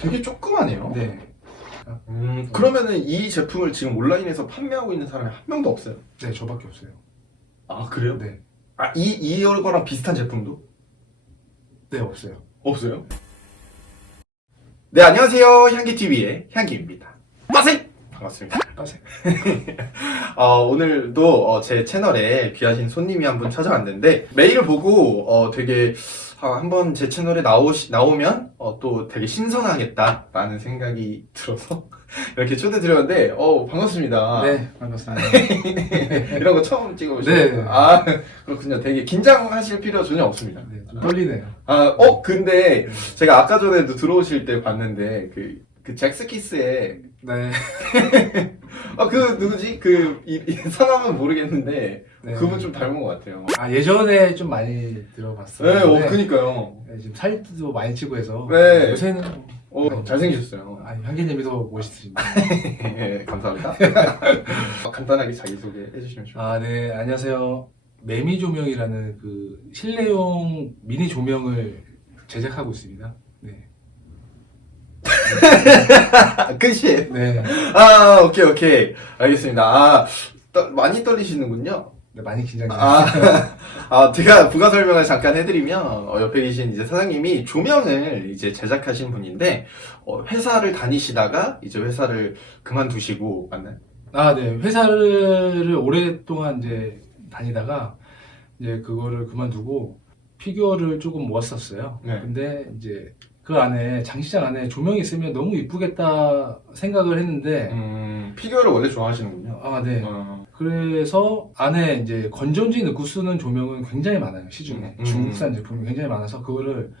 되게 조그마네요. 네. 음, 그러면은 이 제품을 지금 온라인에서 판매하고 있는 사람이 한 명도 없어요. 네, 저밖에 없어요. 아 그래요? 네. 아, 이, 이거랑 비슷한 제품도? 네, 없어요. 없어요? 네, 안녕하세요. 향기TV의 향기입니다. 빠세! 반갑습니다. 빠세. 어, 오늘도 어, 제 채널에 귀하신 손님이 한 분 찾아왔는데, 메일을 보고 어, 되게 아, 한번 제 채널에 나오시, 나오면 어, 또 되게 신선하겠다라는 생각이 들어서 이렇게 초대드렸는데, 어, 반갑습니다. 네, 반갑습니다. 이런 거 처음 찍어보시는 네. 아, 그렇군요. 되게 긴장하실 필요 전혀 없습니다. 네, 좀 떨리네요. 아, 어, 근데 제가 아까 전에도 들어오실 때 봤는데 그, 그 잭스키스의 네. 아, 그 누구지? 그 이, 이 성함은 모르겠는데 네. 그분 좀 닮은 것 같아요. 아, 예전에 좀 많이 들어봤어요. 네, 어, 그니까요. 네, 지금 살도 많이 찌고 해서. 네. 요새는. 어, 잘생기셨어요. 아니, 향기님이 더 멋있으신데. 예, 감사합니다. 어, 간단하게 자기소개 해주시면 좋을 것 아, 네, 안녕하세요. 매미 조명이라는 그 실내용 미니 조명을 제작하고 있습니다. 끝이에요. 네. 아, 오케이, 오케이. 알겠습니다. 아, 떠- 많이 떨리시는군요. 네, 많이 긴장돼요. 아, 아, 제가 부가 설명을 잠깐 해드리면, 어, 옆에 계신 이제 사장님이 조명을 이제 제작하신 분인데, 어, 회사를 다니시다가 이제 회사를 그만두시고, 맞나요? 아, 네. 회사를 오랫동안 이제 다니다가 이제 그거를 그만두고 피규어를 조금 모았었어요. 네. 근데 이제 그 안에 장시장 안에 조명이 있으면 너무 이쁘겠다 생각을 했는데 음, 피규어를 원래 좋아하시는군요. 아, 네. 어, 그래서 안에 이제 건전지 넣고 쓰는 조명은 굉장히 많아요. 시중에. 음. 중국산 제품이 굉장히 많아서 그거를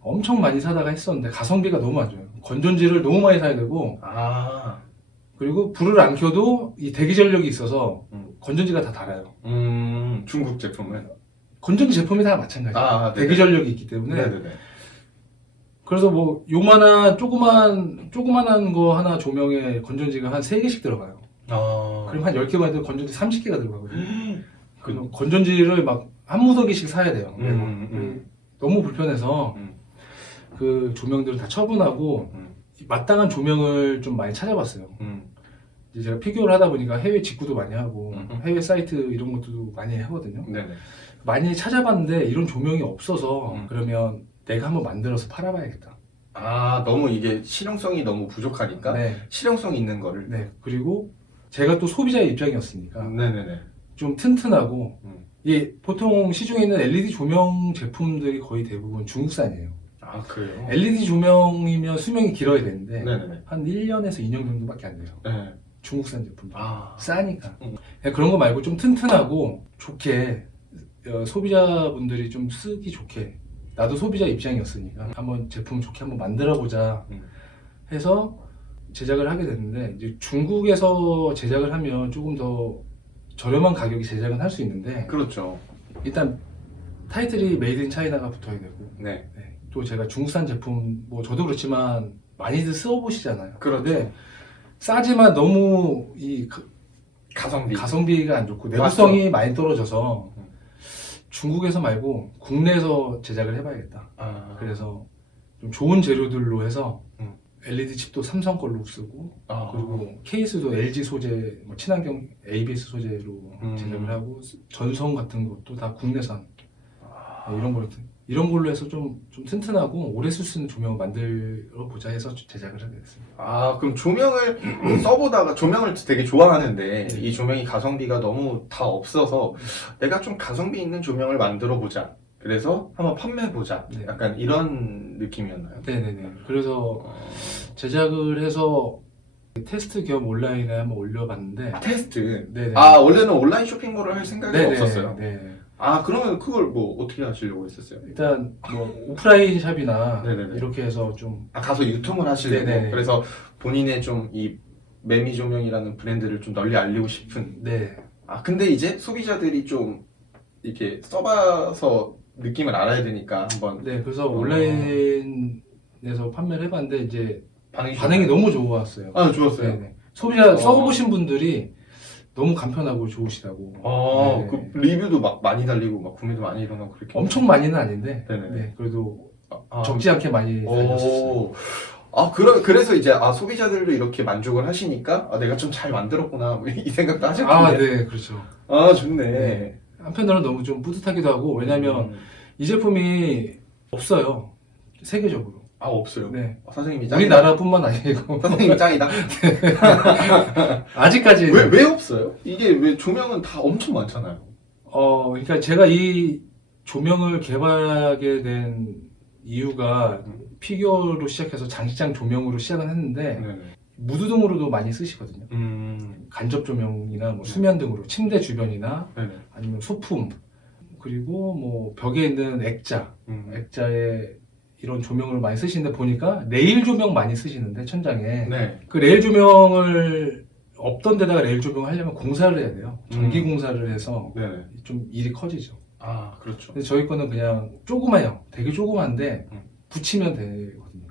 엄청 많이 사다가 했었는데 가성비가 너무 안 좋아요. 건전지를 너무 많이 사야 되고 아, 그리고 불을 안 켜도 이 대기 전력이 있어서 음. 건전지가 다 달아요. 음, 중국 제품은? 건전지 제품이 다 마찬가지예요. 아, 네네. 대기 전력이 있기 때문에. 네네네. 그래서 뭐 요만한 조그만 조그만한 거 하나 조명에 건전지가 한 3개씩 들어가요. 아, 그럼 한 10개만 해도 건전지 30개가 들어가거든요. 음, 그래서 건전지를 막 한 무더기씩 사야 돼요. 음, 음, 음. 너무 불편해서 음. 그 조명들을 다 처분하고 음, 마땅한 조명을 좀 많이 찾아봤어요. 음, 이제 제가 피규어를 하다 보니까 해외 직구도 많이 하고 음. 해외 사이트 이런 것도 많이 하거든요. 네네. 많이 찾아봤는데 이런 조명이 없어서 음. 그러면 내가 한번 만들어서 팔아봐야겠다. 아, 너무 이게 실용성이 너무 부족하니까 네, 실용성 있는 거를. 네. 그리고 제가 또 소비자의 입장이었으니까 네네네. 좀 튼튼하고 음. 이 보통 시중에 있는 LED 조명 제품들이 거의 대부분 중국산이에요. 아, 그래요? LED 조명이면 수명이 길어야 되는데 네네네. 한 1년에서 2년 정도밖에 안 돼요. 네. 중국산 제품. 아, 싸니까. 음. 그냥 그런 거 말고 좀 튼튼하고 좋게 어, 소비자분들이 좀 쓰기 좋게 나도 소비자 입장이었으니까 한번 제품 좋게 한번 만들어 보자 음. 해서 제작을 하게 됐는데 이제 중국에서 제작을 하면 조금 더 저렴한 가격에 제작은 할 수 있는데 그렇죠. 일단 타이틀이 메이드 인 차이나가 붙어야 되고 네. 네. 또 제가 중국산 제품 뭐 저도 그렇지만 많이들 써보시잖아요. 그렇죠. 근데 싸지만 너무 이 그- 가성비. 가성비가 안 좋고 내구성이 많이 떨어져서 중국에서 말고 국내에서 제작을 해봐야겠다. 아, 그래서 좀 좋은 재료들로 해서 음. LED 칩도 삼성 걸로 쓰고 아, 그리고 케이스도 LG 소재, 뭐 친환경 ABS 소재로 음. 제작을 하고 전선 같은 것도 다 국내산 아, 네, 이런 걸로 이런 걸로 해서 좀, 좀 튼튼하고 오래 쓸 수 있는 조명을 만들어 보자 해서 제작을 하게 됐습니다. 아, 그럼 조명을 써보다가 조명을 되게 좋아하는데 네. 이 조명이 가성비가 너무 다 없어서 내가 좀 가성비 있는 조명을 만들어 보자. 그래서 한번 판매해 보자. 네. 약간 이런 느낌이었나요? 네네네. 그래서 어, 제작을 해서 테스트 겸 온라인에 한번 올려봤는데 아, 테스트. 네네. 아, 원래는 온라인 쇼핑몰을 할 생각이 네네. 없었어요. 네. 아, 그러면 그걸 뭐 어떻게 하시려고 했었어요? 일단 뭐 오프라인 샵이나 네네네. 이렇게 해서 좀 아, 가서 유통을 하시려고. 네네네. 그래서 본인의 좀 이 매미 조명이라는 브랜드를 좀 널리 알리고 싶은. 네. 아, 근데 이제 소비자들이 좀 이렇게 써봐서 느낌을 알아야 되니까 한번 네. 그래서 어. 온라인에서 판매를 해봤는데 이제 반응이 반응이. 너무 좋았어요. 아, 좋았어요. 네네. 소비자 어. 써보신 분들이 너무 간편하고 좋으시다고. 아, 네. 그 리뷰도 막 많이 달리고 막 구매도 많이 일어나고 그렇게. 엄청 많이는 아닌데 네네. 네, 그래도 아, 적지 않게 많이 달렸었어요. 오. 아, 그러, 그래서 이제, 아, 소비자들도 이렇게 만족을 하시니까, 아, 내가 좀 잘 만들었구나, 뭐이 생각도 하셨겠네. 아, 네, 그렇죠. 아, 좋네. 네. 한편으로는 너무 좀 뿌듯하기도 하고, 왜냐면 음. 이 제품이 없어요. 세계적으로. 아, 없어요. 네. 어, 사장님이 짱이다. 우리나라뿐만 아니고 사장님이 짱이다. 아직까지 왜, 왜 없어요? 이게 왜 조명은 다 엄청 많잖아요. 어 그러니까 제가 이 조명을 개발하게 된 이유가 음. 피규어로 시작해서 장식장 조명으로 시작은 했는데 네네. 무드 등으로도 많이 쓰시거든요. 음, 간접 조명이나 뭐 수면 등으로 침대 주변이나 네네. 아니면 소품 그리고 뭐 벽에 있는 액자 음. 액자에 이런 조명을 많이 쓰시는데 보니까 레일 조명 많이 쓰시는데 천장에 네. 그 레일 조명을 없던 데다가 레일 조명을 하려면 공사를 해야 돼요. 전기 음. 공사를 해서 네네. 좀 일이 커지죠. 아, 그렇죠. 근데 저희 거는 그냥 조그마요. 되게 조그만데 음. 붙이면 되거든요.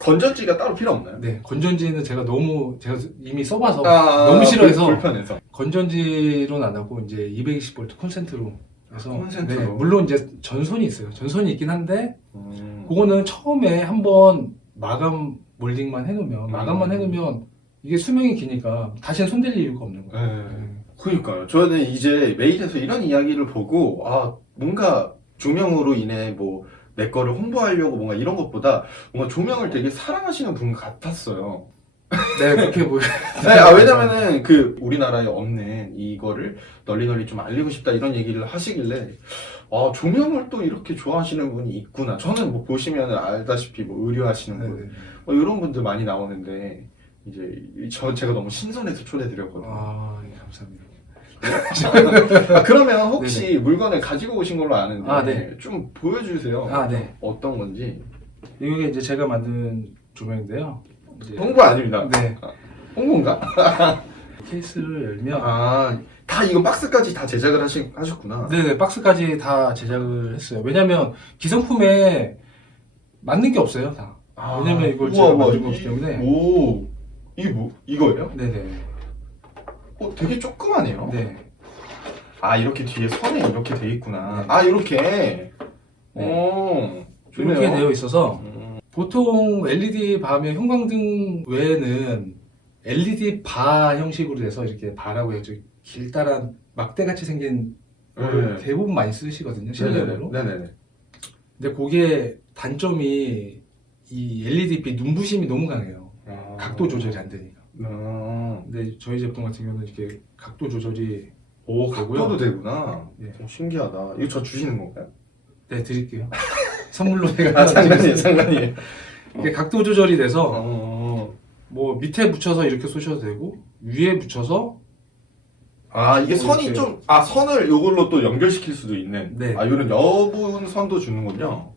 건전지가 따로 필요 없나요? 네, 건전지는 제가 너무 제가 이미 써봐서 아, 너무 싫어해서 불, 불편해서. 건전지로는 안 하고 이제 220V 콘센트로 해서 아, 콘센트로. 네, 물론 이제 전선이 있어요. 전선이 있긴 한데 음. 그거는 처음에 한번 마감 몰딩만 해놓으면 마감만 음. 해놓으면 이게 수명이 기니까 다시는 손댈 이유가 없는 거예요. 네. 그러니까요. 저는 이제 메일에서 이런 이야기를 보고 아 뭔가 조명으로 인해 뭐 내 거를 홍보하려고 뭔가 이런 것보다 뭔가 조명을 되게 사랑하시는 분 같았어요. 네, 그렇게 보여. 네, 아, 왜냐면은 그 우리나라에 없는 이거를 널리 널리 좀 알리고 싶다 이런 얘기를 하시길래 아 조명을 또 이렇게 좋아하시는 분이 있구나. 저는 뭐 보시면 알다시피 뭐 의료하시는 네, 분 네. 뭐 이런 분들 많이 나오는데 이제 저 제가 너무 신선해서 초대드렸거든요. 아, 예, 감사합니다. 아, 그러면 혹시 물건을 가지고 오신 걸로 아는데 아, 네. 좀 보여주세요. 아, 네. 어떤 건지 이게 이제 제가 만든 조명인데요. 이제 홍보 아닙니다. 네. 홍보인가? 케이스를 열면 아, 다 이거 박스까지 다 제작을 하시, 하셨구나. 네네 박스까지 다 제작을 했어요. 왜냐면 기성품에 맞는 게 없어요 다. 아, 왜냐면 이걸 제가 거기 이- 때문에. 오, 이게 뭐 이거예요? 네네. 어, 되게 조그마네요. 네. 아, 이렇게 뒤에 선이 이렇게 돼 있구나. 네. 아, 이렇게. 네. 오, 좋네요. 이렇게 되어 있어서 음, 보통 LED 밤의 형광등 외에는 LED 바 형식으로 돼서 이렇게 바라고 해서 길다란 막대같이 생긴 걸 네. 대부분 많이 쓰시거든요 실내용으로. 네네네. 네네네. 근데 그게 단점이 이 LED빛 눈부심이 너무 강해요. 아. 각도 조절이 안 되니까. 아. 근데 저희 제품 같은 경우는 이렇게 각도 조절이 오. 각도도 되구나. 네. 오, 신기하다. 이거 저 주시는 건가요? 네 드릴게요. 선물로 제가 아, 장난이에요, 장난이에요. 이게 각도 조절이 돼서 어. 뭐 밑에 붙여서 이렇게 쏘셔도 되고 위에 붙여서 아, 이게 선이 이렇게. 좀, 아, 선을 이걸로 또 연결시킬 수도 있는. 네. 아, 이런 여분 선도 주는군요.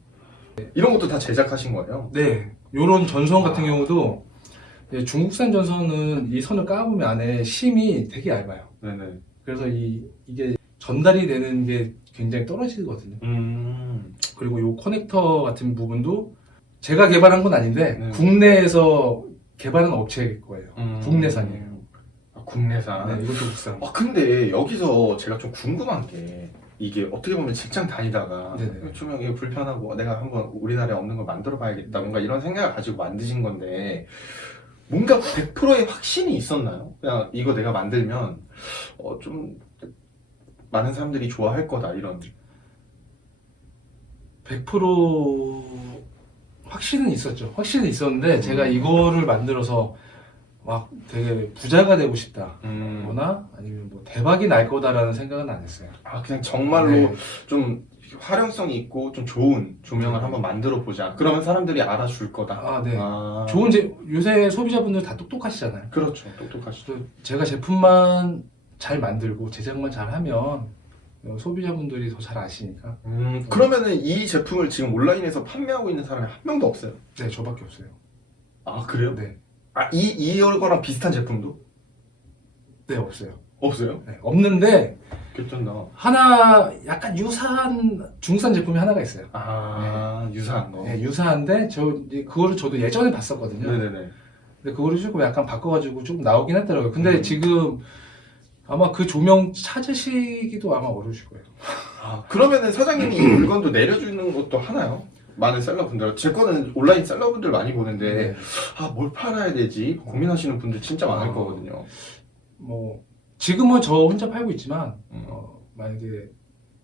이런 것도 다 제작하신 거예요? 네 요런 전선 같은 아. 경우도 이제 중국산 전선은 이 선을 까보면 안에 심이 되게 얇아요. 네네. 그래서 이 이게 전달이 되는 게 굉장히 떨어지거든요. 음. 그리고 요 커넥터 같은 부분도 제가 개발한 건 아닌데 네. 국내에서 개발한 업체일 거예요. 음. 국내산이에요. 아, 국내산. 네, 이것도 국산. 아, 근데 여기서 제가 좀 궁금한 게 이게 어떻게 보면 직장 다니다가 네네. 조명 이거 불편하고 내가 한번 우리나라에 없는 걸 만들어 봐야겠다 뭔가 이런 생각을 가지고 만드신 건데 뭔가 100%의 확신이 있었나요? 그냥 이거 내가 만들면 어, 좀 많은 사람들이 좋아할 거다 이런 100% 확신은 있었죠. 확신은 있었는데 음. 제가 이거를 만들어서 막 되게 부자가 되고 싶다. 음. 거나 아니면 뭐 대박이 날 거다라는 생각은 안 했어요. 아 그냥 정말로 네. 좀 활용성이 있고 좀 좋은 조명을 네. 한번 만들어 보자 그러면 사람들이 알아줄 거다 아, 네. 아, 좋은 제 요새 소비자분들 다 똑똑하시잖아요. 그렇죠 똑똑하시죠 또 제가 제품만 잘 만들고 제작만 잘하면 소비자분들이 더 잘 아시니까. 음, 그러면은 이 제품을 지금 온라인에서 판매하고 있는 사람이 한 명도 없어요. 네, 저밖에 없어요. 아, 그래요? 네, 아, 이, 이거랑 비슷한 제품도? 네 없어요. 없어요? 네, 없는데 괜찮다. 하나 약간 유사한 중국산 제품이 하나가 있어요. 아, 유사한 거. 네, 유사한데 저 이제 그거를 저도 예전에 봤었거든요. 네네네. 근데 그거를 조금 약간 바꿔가지고 조금 나오긴 했더라고요. 근데 음. 지금 아마 그 조명 찾으시기도 아마 어려우실 거예요. 아, 그러면은 사장님이 이 물건도 내려주는 것도 하나요? 많은 셀러분들 제 거는 온라인 셀러분들 많이 보는데 네. 아뭘 팔아야 되지 고민하시는 분들 진짜 많을 아. 거거든요. 뭐 지금은 저 혼자 팔고 있지만 음. 어, 만약에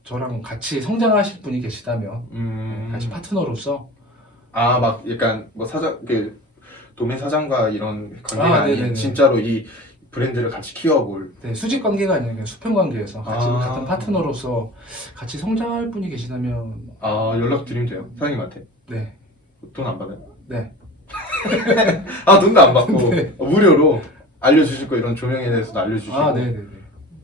저랑 같이 성장하실 분이 계시다면 음. 같이 파트너로서 아막 약간 뭐 사장 그 도매 사장과 이런 관계가 아, 아, 닌 네네네. 진짜로 이 브랜드를 같이 키워볼 네, 수직 관계가 아니라 그냥 수평 관계에서 같이 아. 같은 파트너로서 같이 성장할 분이 계시다면 아 연락 드리면 돼요 사장님한테 네, 돈 안 받아요? 네, 아 돈도 안 받고 네. 어, 무료로 알려주실 거 이런 조명에 대해서도 알려주시고 아, 네, 네, 네,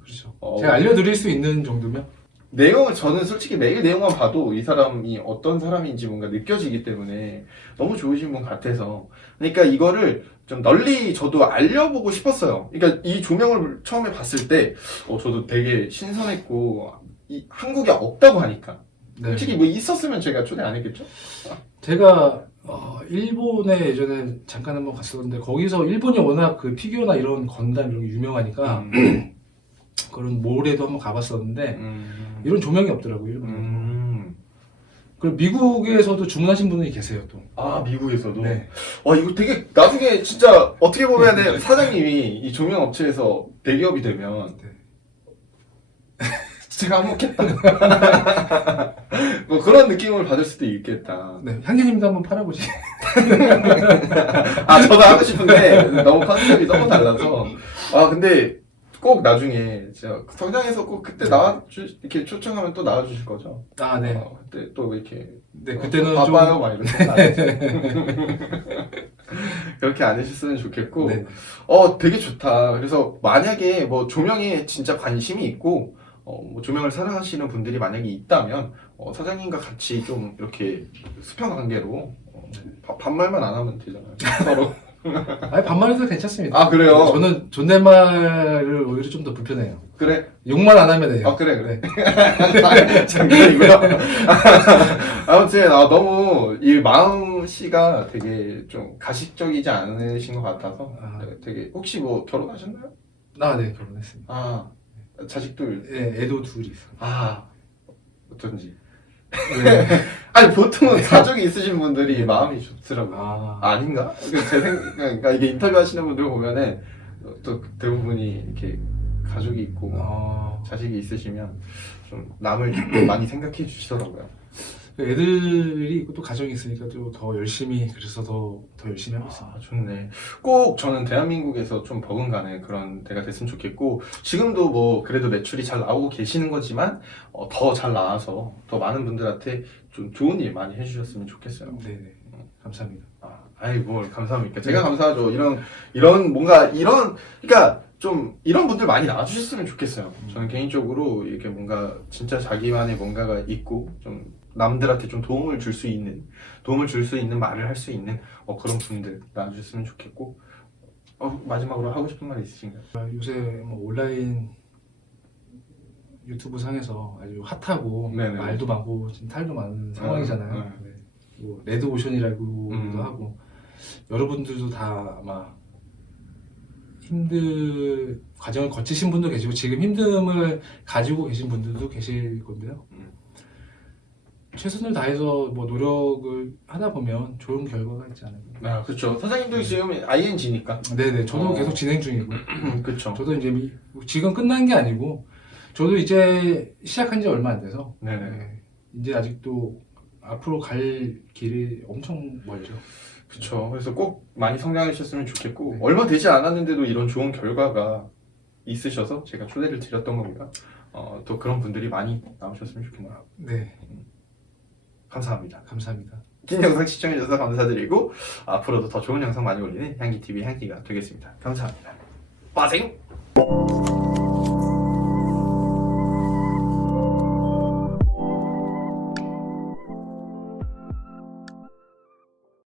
그렇죠. 어. 제가 알려드릴 수 있는 정도면 내용을 저는 솔직히 메일 내용만 봐도 이 사람이 어떤 사람인지 뭔가 느껴지기 때문에 너무 좋으신 분 같아서 그러니까 이거를 좀 널리 저도 알려보고 싶었어요. 그러니까 이 조명을 처음에 봤을 때 어, 저도 되게 신선했고 이 한국에 없다고 하니까 네. 솔직히 뭐 있었으면 제가 초대 안 했겠죠? 제가 어, 일본에 예전에 잠깐 한번 갔었는데 거기서 일본이 워낙 그 피규어나 이런 건담 이런 게 유명하니까 음, 그런 몰에도 한번 가봤었는데 음, 이런 조명이 없더라고요 일본에. 음. 그리고 미국에서도 주문하신 분이 계세요 또. 아 미국에서도 네. 와 이거 되게 나중에 진짜 어떻게 보면은 사장님이 이 조명 업체에서 대기업이 되면 네. 제가 한몫했다. 뭐 그런 느낌을 받을 수도 있겠다. 네, 향기님도 한번 팔아보시. 아 저도 하고 싶은데 너무 컨셉이 너무 달라서 아 근데 꼭 나중에 제가 성장해서 꼭 그때 나와 주 이렇게 초청하면 또 나와 주실 거죠? 아, 네. 어, 그때 또 이렇게 네, 그때는 좀. 바빠요 막 이렇게 그렇게 안 해주셨으면 좋겠고 네. 어, 되게 좋다. 그래서 만약에 뭐 조명에 진짜 관심이 있고, 어, 뭐 조명을 사랑하시는 분들이 만약에 있다면, 어, 사장님과 같이 좀 이렇게 수평 관계로, 어, 바- 반말만 안 하면 되잖아요. 서로. 아니, 반말해도 괜찮습니다. 아, 그래요? 저는 존댓말을 오히려 좀 더 불편해요. 그래? 욕만 안 하면 돼요. 아, 그래, 그래. 네. 장난이고요. 아무튼, 아, 너무 이 마음씨가 되게 좀 가식적이지 않으신 것 같아서, 아. 네, 되게, 혹시 뭐 결혼하셨나요? 아, 네, 결혼했습니다. 아, 자식들, 네, 애도 둘이 있어요. 아, 어쩐지. 네. 아니 보통은 가족이 있으신 분들이 마음이 좋더라고요. 아, 아 닌가? 그제 생각, 그러니까 이게 인터뷰 하시는 분들 보면은 또 대부분이 이렇게 가족이 있고 어, 자식이 있으시면 좀 남을 많이 생각해 주시더라고요. 그 애들이 있고 또 가정이 있으니까 또 더 열심히, 그래서 더, 더 열심히 하고 있습니다. 아, 좋네. 꼭 저는 대한민국에서 좀 버금가는 그런 데가 됐으면 좋겠고 지금도 뭐 그래도 매출이 잘 나오고 계시는 거지만 어, 더 잘 나와서 더 많은 분들한테 좀 좋은 일 많이 해주셨으면 좋겠어요. 네, 네. 감사합니다. 아, 아이 뭘 감사합니까? 제가 감사하죠. 이런 이런 뭔가 이런 그러니까 좀 이런 분들 많이 나와주셨으면 좋겠어요. 저는 개인적으로 이렇게 뭔가 진짜 자기만의 뭔가가 있고 좀 남들한테 좀 도움을 줄 수 있는 도움을 줄 수 있는 말을 할 수 있는 어, 그런 분들 나와주셨으면 좋겠고 어, 마지막으로 하고 싶은 말 있으신가요? 아, 요새 뭐 온라인 유튜브 상에서 아주 핫하고 네네. 말도 많고 지금 탈도 많은 상황이잖아요. 네. 네. 뭐 레드 오션이라고도 음. 하고 여러분들도 다 아마 힘든 과정을 거치신 분도 계시고 지금 힘듦을 가지고 계신 분들도 계실 건데요. 음. 최선을 다해서 뭐 노력을 하다 보면 좋은 결과가 있지 않을까. 아 그렇죠. 사장님도 지금 ING니까 네네, 저도 어. 계속 진행 중이고. 그렇죠. 저도 이제 미- 지금 끝난 게 아니고 저도 이제 시작한 지 얼마 안 돼서 네네. 네, 이제 아직도 앞으로 갈 길이 엄청 멀죠. 그렇죠. 그래서 꼭 많이 성장해 주셨으면 좋겠고 네. 얼마 되지 않았는데도 이런 좋은 결과가 있으셔서 제가 초대를 드렸던 겁니다. 어, 또 그런 분들이 많이 나오셨으면 좋겠네요. 네, 감사합니다. 감사합니다. 긴 영상 시청해 주셔서 감사드리고 앞으로도 더 좋은 영상 많이 올리는 향기 TV 향기가 되겠습니다. 감사합니다. 빠생.